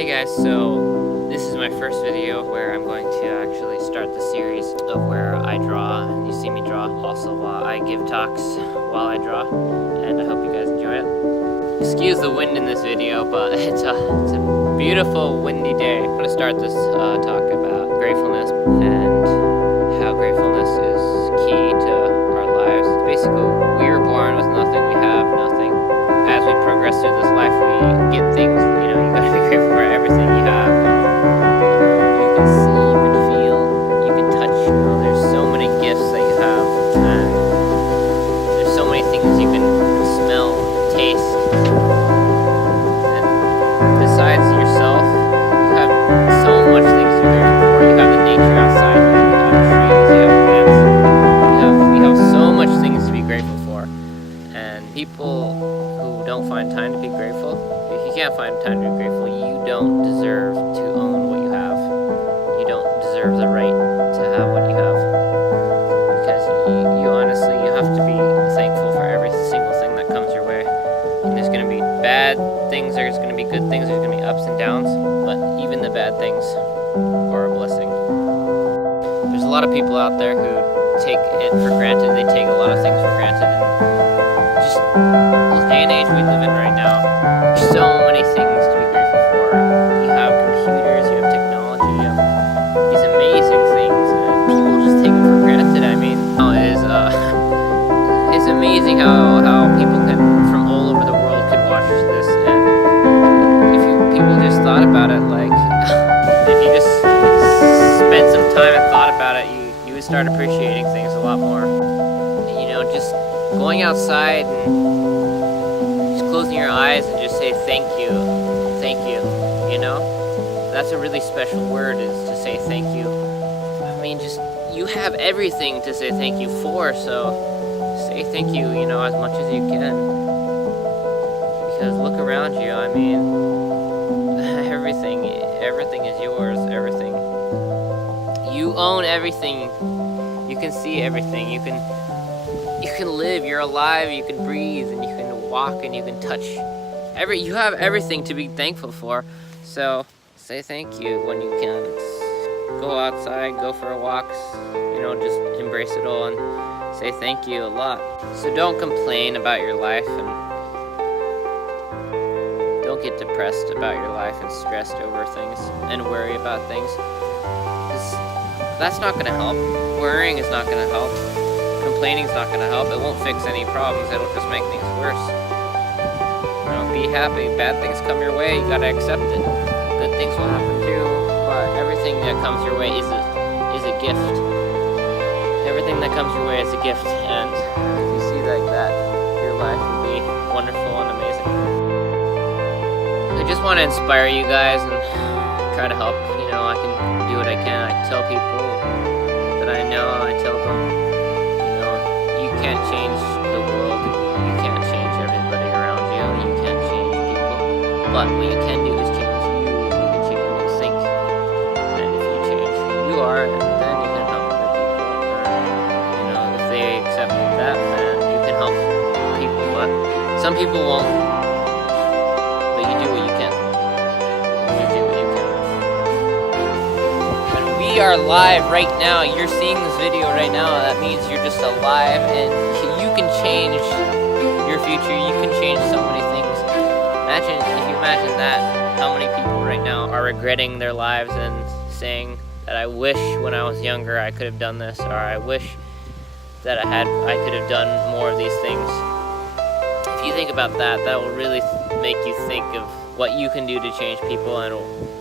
Hey guys, so this is my first video where I'm going to actually start the series of where I draw and you see me draw. Also, I give talks while I draw, and I hope you guys enjoy it. Excuse the wind in this video, but it's a beautiful windy day. I'm going to start this talk about gratefulness and how gratefulness is key to our lives. Basically, we were born with nothing, we have nothing. As we progress through this life, we get things, you gotta be grateful for everything you have. You can see, you can feel, you can touch, there's so many gifts that you have, and there's so many things you can smell, taste, and besides yourself, you have so much things to be grateful for. You have the nature outside, you have trees, you have plants, you have so much things to be grateful for, and people who don't find time to be grateful, if you can't find time to be grateful, you don't deserve to own what you have. You don't deserve the right to have what you have. Because you honestly, you have to be thankful for every single thing that comes your way. And there's going to be bad things, there's going to be good things, there's going to be ups and downs, but even the bad things are a blessing. There's a lot of people out there who take it for granted. They take a lot of things for granted, and just the day and age we live in right now, there's so many things to be grateful for. You have computers, you have technology, you have these amazing things, and people just take it for granted. I mean, it's amazing how people from all over the world could watch this, and if people just thought about it, like, if you just spent some time and thought about it, you would start appreciating things a lot more. Just going outside and just closing your eyes and just say thank you, that's a really special word, is to say thank you. I mean, just, you have everything to say thank you for, so say thank you, as much as you can, because look around you. I mean, everything is yours. Everything, you own everything. You can see everything. You can live, you're alive, you can breathe, and you can walk, and you can touch. You have everything to be thankful for. So say thank you when you can. Go outside, go for a walk, just embrace it all and say thank you a lot. So don't complain about your life, and don't get depressed about your life and stressed over things and worry about things. 'Cause that's not going to help. Worrying is not going to help. Complaining is not going to help. It won't fix any problems. It'll just make things worse. Be happy. Bad things come your way. You got to accept it. Good things will happen too. But everything that comes your way is a gift. Everything that comes your way is a gift. And if you see like that, your life will be wonderful and amazing. I just want to inspire you guys and try to help. I can do what I can. I tell people that I know. I tell them, you can't change the world, you can't change everybody around you, you can't change people, but what you can do is change you can change what you think, and if you change who you are, then you can help other people, and, if they accept that, then you can help people, but some people won't, but you do what you can, and we are live right now. You're seeing this video right now. That means you're just alive, and you can change your future. You can change so many things. If you imagine that, how many people right now are regretting their lives and saying that I wish when I was younger I could have done this, or I wish that I could have done more of these things. If you think about that, that will really make you think of what you can do to change people and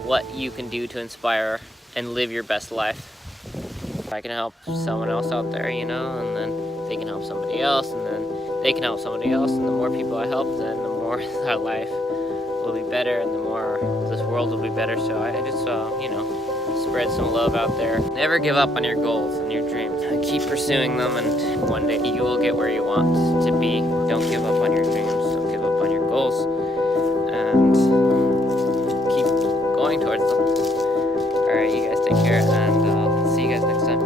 what you can do to inspire and live your best life. I can help someone else out there, and then they can help somebody else, and then they can help somebody else, and the more people I help, then the more our life will be better, and the more this world will be better. So I just, spread some love out there. Never give up on your goals and your dreams. Keep pursuing them, and one day you will get where you want to be. Don't give up on your dreams. Don't give up on your goals, and keep going towards them. Alright, you guys take care, and see you guys next time.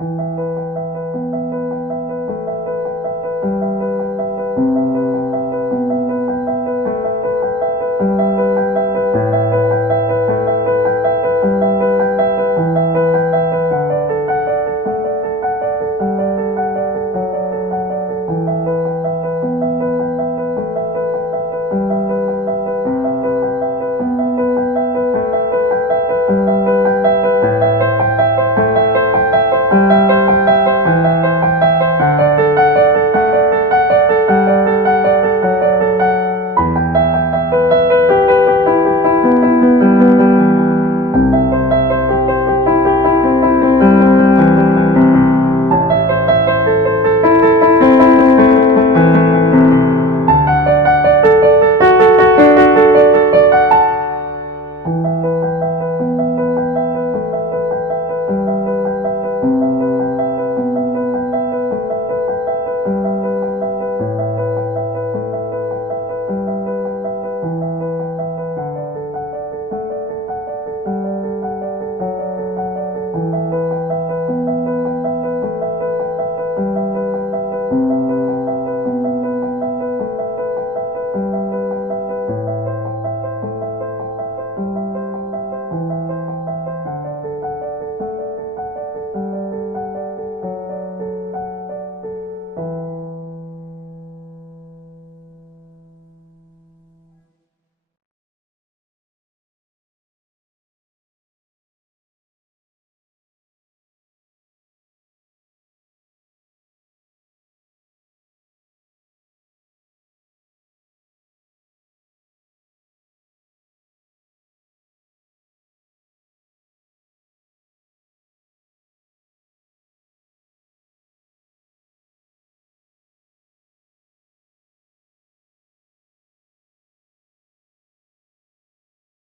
you.